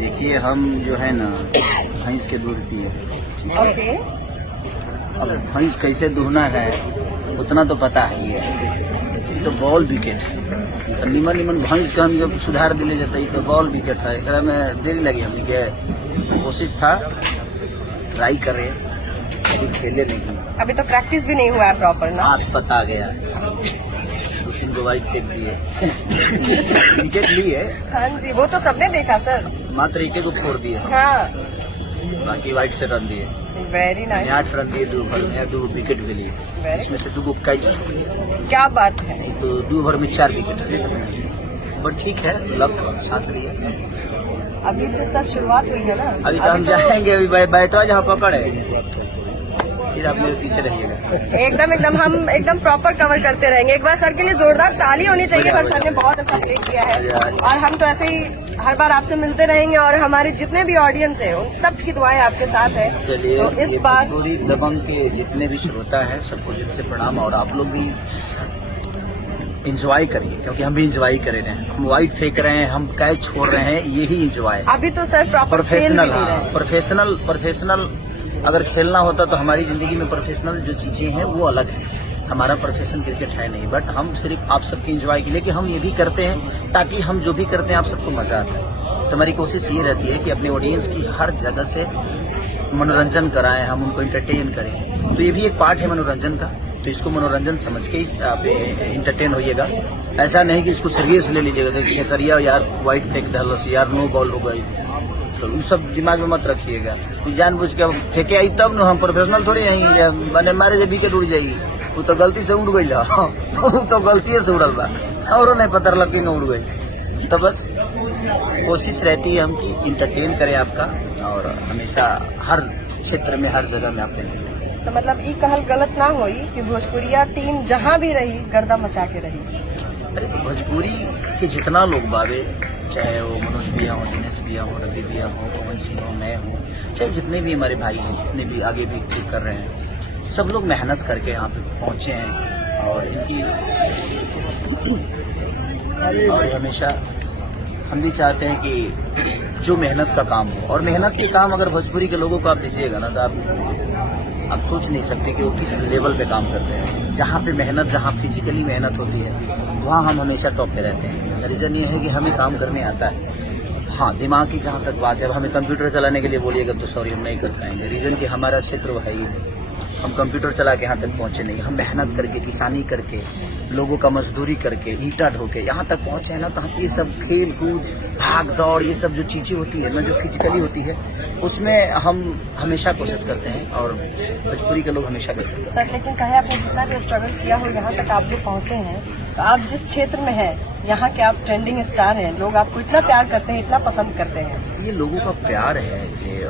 देखिए, हम जो है ना भैंस के दूध पिए, ठीक है। ओके। अब भैंस कैसे दूहना है उतना तो पता ही है। ये तो बॉल विकेट है, निमन निमन भैंस का हम जब सुधार दिले जाता है तो बॉल विकेट है। एकरा में देरी लगी, हमने के कोशिश था, ट्राई करे, अभी खेले नहीं। अभी तो प्रैक्टिस भी नहीं हुआ है प्रॉपर ना। हाथ पता गया, 2-3 गो वाइट फेंक दिए। विकेट लिए, हाँ जी, वो तो सबने देखा सर। मात्र एक को फोड़ दिए, हाँ, बाकी वाइट से रन दिए। Very nice. 8 रन दिए 2 ओवर में, 2 विकेट भी लिए, इसमें से 2 कैच छोड़े। क्या बात है। तो 2 ओवर में 4 विकेट लिए, बट ठीक है, लक साथ रही है। अभी तो सर शुरुआत हुई है ना। अभी तो हम जाएंगे, अभी बैठो जहाँ पकड़े, फिर आप मेरे पीछे रहिएगा। एकदम हम एकदम प्रॉपर कवर करते रहेंगे। एक बार सर के लिए जोरदार ताली होनी चाहिए, पर सर ने बहुत अच्छा प्ले किया है और हम तो ऐसे ही हर बार आपसे मिलते रहेंगे और हमारे जितने भी ऑडियंस है उन सब की दुआएं आपके साथ है। चलिए, तो इस बार पूरी दबंग के जितने भी श्रोता है सबको दिल से प्रणाम, और आप लोग भी इंजॉय करिए, क्योंकि हम भी इंजॉय कर रहे हैं। हम वाइट फेंक रहे हैं, हम कैच छोड़ रहे हैं, यही इंजॉय। अभी तो सर प्रॉपर प्रोफेशनल, प्रोफेशनल अगर खेलना होता तो हमारी जिंदगी में प्रोफेशनल जो चीजें हैं वो अलग है। हमारा प्रोफेशन क्रिकेट है नहीं, बट हम सिर्फ आप सबके एंजॉय के लिए कि हम ये भी करते हैं ताकि हम जो भी करते हैं आप सबको मजा आता है। तो हमारी कोशिश ये रहती है कि अपने ऑडियंस की हर जगह से मनोरंजन कराएं, हम उनको एंटरटेन करें। तो ये भी एक पार्ट है मनोरंजन का, तो इसको मनोरंजन समझ के आप एंटरटेन होइएगा। ऐसा नहीं कि इसको सीरियस ले लीजिएगा, देखिए सर यार वाइट फेंक डालो यार, नो बॉल हो गई, तो उन सब दिमाग में मत रखिएगा। जानबूझ के फेंके आई तब न, हम प्रोफेशनल थोड़ी हैं, मैंने मारे जब विकेट उड़ जाएगी, वो तो गलती से उड़ गई, वो तो गलती से उड़ल बा और नहीं पता लग कि न उड़ गई। तो बस कोशिश रहती है हम कि इंटरटेन करें आपका, और हमेशा हर क्षेत्र में हर जगह में आपको। तो मतलब ये कहल गलत ना होई कि भोजपुरिया टीम जहाँ भी रही गर्दा मचा के रही। अरे भोजपुरी के जितना लोग बाबे, चाहे वो मनोज भैया हो, दिनेश भैया हो, रवि भैया हो, पवन सिंह हो, मैं हूँ, चाहे जितने भी हमारे भाई हैं, जितने भी आगे भी कर रहे हैं, सब लोग मेहनत करके यहाँ पे पहुँचे हैं। और इनकी और हमेशा हम भी चाहते हैं कि जो मेहनत का काम हो, और मेहनत के काम अगर भोजपुरी के लोगों को आप दीजिएगा ना, तो आप सोच नहीं सकते कि वो किस लेवल पे काम करते हैं। जहाँ पे मेहनत, जहाँ फिजिकली मेहनत होती है, वहाँ हम हमेशा टॉप पे रहते हैं। रीजन ये है कि हमें काम करने आता है। हाँ, दिमाग की जहाँ तक बात है, अब हमें कंप्यूटर चलाने के लिए बोलिएगा तो सॉरी हम नहीं कर पाएंगे। रीजन कि हमारा क्षेत्र वो है ही नहीं, हम कंप्यूटर चला के यहाँ तक पहुँचे नहीं। हम मेहनत करके, किसानी करके, लोगों का मजदूरी करके, ईंटा ढोके यहाँ तक पहुँचे हैं ना। तो ये सब खेल कूद, भाग दौड़, ये सब जो चीजें होती है ना, जो फिजिकली होती है, उसमें हम हमेशा कोशिश करते हैं, और भोजपुरी के लोग हमेशा करते हैं। सर लेकिन चाहे आपने जितना भी स्ट्रगल किया हो, यहाँ तक आप जो पहुँचे हैं, तो आप जिस क्षेत्र में हैं, यहाँ के आप ट्रेंडिंग स्टार हैं, लोग आपको इतना प्यार करते हैं, इतना पसंद करते हैं। ये लोगों का प्यार है,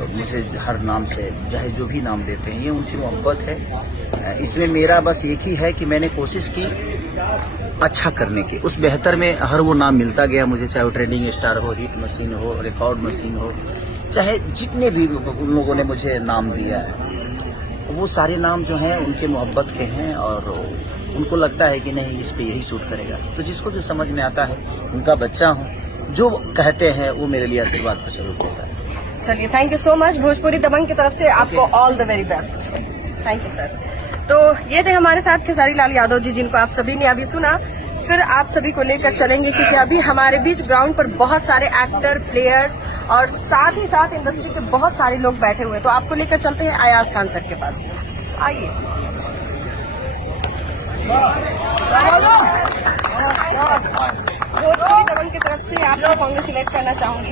मुझे हर नाम से चाहे जो भी नाम देते हैं, ये उनकी मोहब्बत है। इसमें मेरा बस एक ही है कि मैंने कोशिश की अच्छा करने की, उस बेहतर में हर वो नाम मिलता गया मुझे, चाहे वो ट्रेंडिंग स्टार हो, हिट मशीन हो, रिकॉर्ड मशीन हो, चाहे जितने भी उन लोगों ने मुझे नाम दिया है, वो सारे नाम जो हैं उनके मोहब्बत के हैं, और उनको लगता है कि नहीं इस पे यही सूट करेगा। तो जिसको जो समझ में आता है, उनका बच्चा हूँ, जो कहते हैं वो मेरे लिए आशीर्वाद का स्वरूप होता है। चलिए, thank you so much. Bhojpuri Dabangg की तरफ से आपको all the very best. Thank you sir. तो ये थे हमारे साथ खेसारी लाल यादव जी, जिनको आप सभी ने अभी सुना। फिर आप सभी को लेकर चलेंगे, क्योंकि अभी हमारे बीच ग्राउंड पर बहुत सारे एक्टर, प्लेयर्स और साथ ही साथ इंडस्ट्री के बहुत सारे लोग बैठे हुए हैं। तो आपको लेकर चलते हैं अयाज खान सर के पास। आइए। भोजपुरी दबंग की तरफ से आपको कांग्रेचुलेट करना चाहूंगी।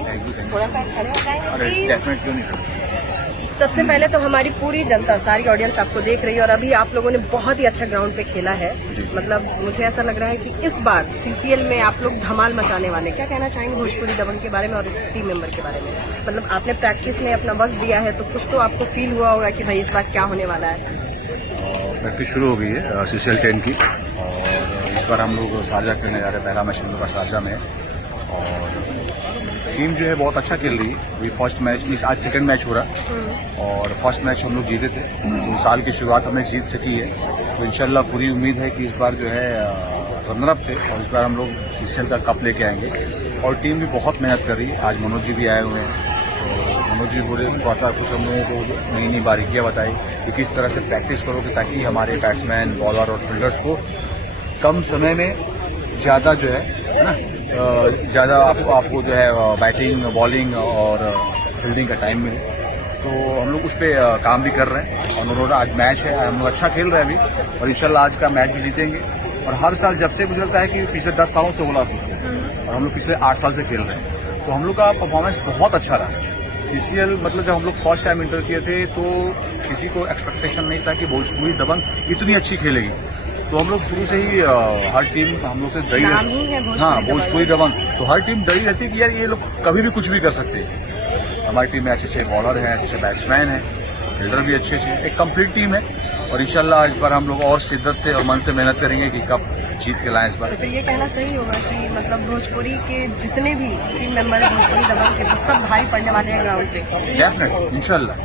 थोड़ा सा खड़े हो जाएंगे। सबसे पहले तो हमारी पूरी जनता, सारी ऑडियंस आपको देख रही है, और अभी आप लोगों ने बहुत ही अच्छा ग्राउंड पे खेला है। मतलब मुझे ऐसा लग रहा है कि इस बार सीसीएल में आप लोग धमाल मचाने वाले। क्या कहना चाहेंगे भोजपुरी दबंग के बारे में और टीम मेंबर के बारे में? मतलब आपने प्रैक्टिस में अपना वक्त दिया है, तो कुछ तो आपको फील हुआ होगा कि भाई इस बार क्या होने वाला है। प्रैक्टिस शुरू हो गई है सीसीएल 10 की, और इस बार हम लोग शारजा खेलने जा रहे हैं। पहला मैच हम लोग का शारजा में, और टीम जो है बहुत अच्छा खेल रही है। अभी फर्स्ट मैच, आज सेकंड मैच हो रहा, और फर्स्ट मैच हम लोग जीते थे, तो साल की शुरुआत हमने जीत सकी है। तो इंशाल्लाह पूरी उम्मीद है कि इस बार जो है रनर अप थे, और इस बार हम लोग सीसीएल का कप लेके आएंगे। और टीम भी बहुत मेहनत कर रही है। आज मनोज जी भी आए हुए हैं, मनोज जी बोले थोड़ा सा कुछ हम लोगों को नई नई बारीकियां बताई कि किस तरह से प्रैक्टिस करोगे ताकि हमारे बैट्समैन बॉलर और फील्डर्स को कम समय में ज़्यादा जो है ना ज़्यादा आपको जो है बैटिंग बॉलिंग और फील्डिंग का टाइम मिले। तो हम लोग उस पर काम भी कर रहे हैं और उन्होंने आज मैच है, हम लोग अच्छा खेल रहे हैं अभी और इंशाल्लाह आज का मैच भी जीतेंगे। और हर साल जब से मुझे लगता है कि पिछले 10 सालों से बोला सीसीएल और हम लोग पिछले 8 साल से खेल रहे हैं, तो हम लोग का परफॉर्मेंस बहुत अच्छा रहा। सीसीएल मतलब जब हम लोग फर्स्ट टाइम इंटर किए थे तो किसी को एक्सपेक्टेशन नहीं था कि भोजपुरी दबंग इतनी अच्छी खेलेगी। तो हम लोग शुरू से ही हर टीम हम लोग से डरी रहती है। हाँ, भोजपुरी दबंग, तो हर टीम डरी रहती है कि यार ये लोग कभी भी कुछ भी कर सकते हैं। हमारी टीम में अच्छे अच्छे बॉलर हैं, अच्छे अच्छे बैट्समैन हैं, फील्डर भी अच्छे अच्छे, एक कंप्लीट टीम है। और इंशाल्लाह इस बार हम लोग और शिद्दत से और मन से मेहनत करेंगे कि कप जीत के लाएं इस बार। तो फिर ये कहना सही होगा कि मतलब भोजपुरी के जितने भी टीम मेंबर भोजपुरी दबंग के वो सब भारी पड़ने वाले हैं ग्राउंड पे। डेफिनेटली, इंशाल्लाह,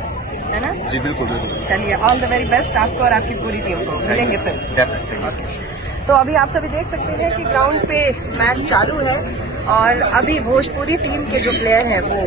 है ना? जी बिल्कुल बिल्कुल। चलिए, ऑल द वेरी बेस्ट आपको और आपकी पूरी टीम को। मिलेंगे फिर। डेफिनेटली। तो अभी आप सभी देख सकते हैं कि ग्राउंड पे मैच चालू है और अभी भोजपुरी टीम के जो प्लेयर हैं वो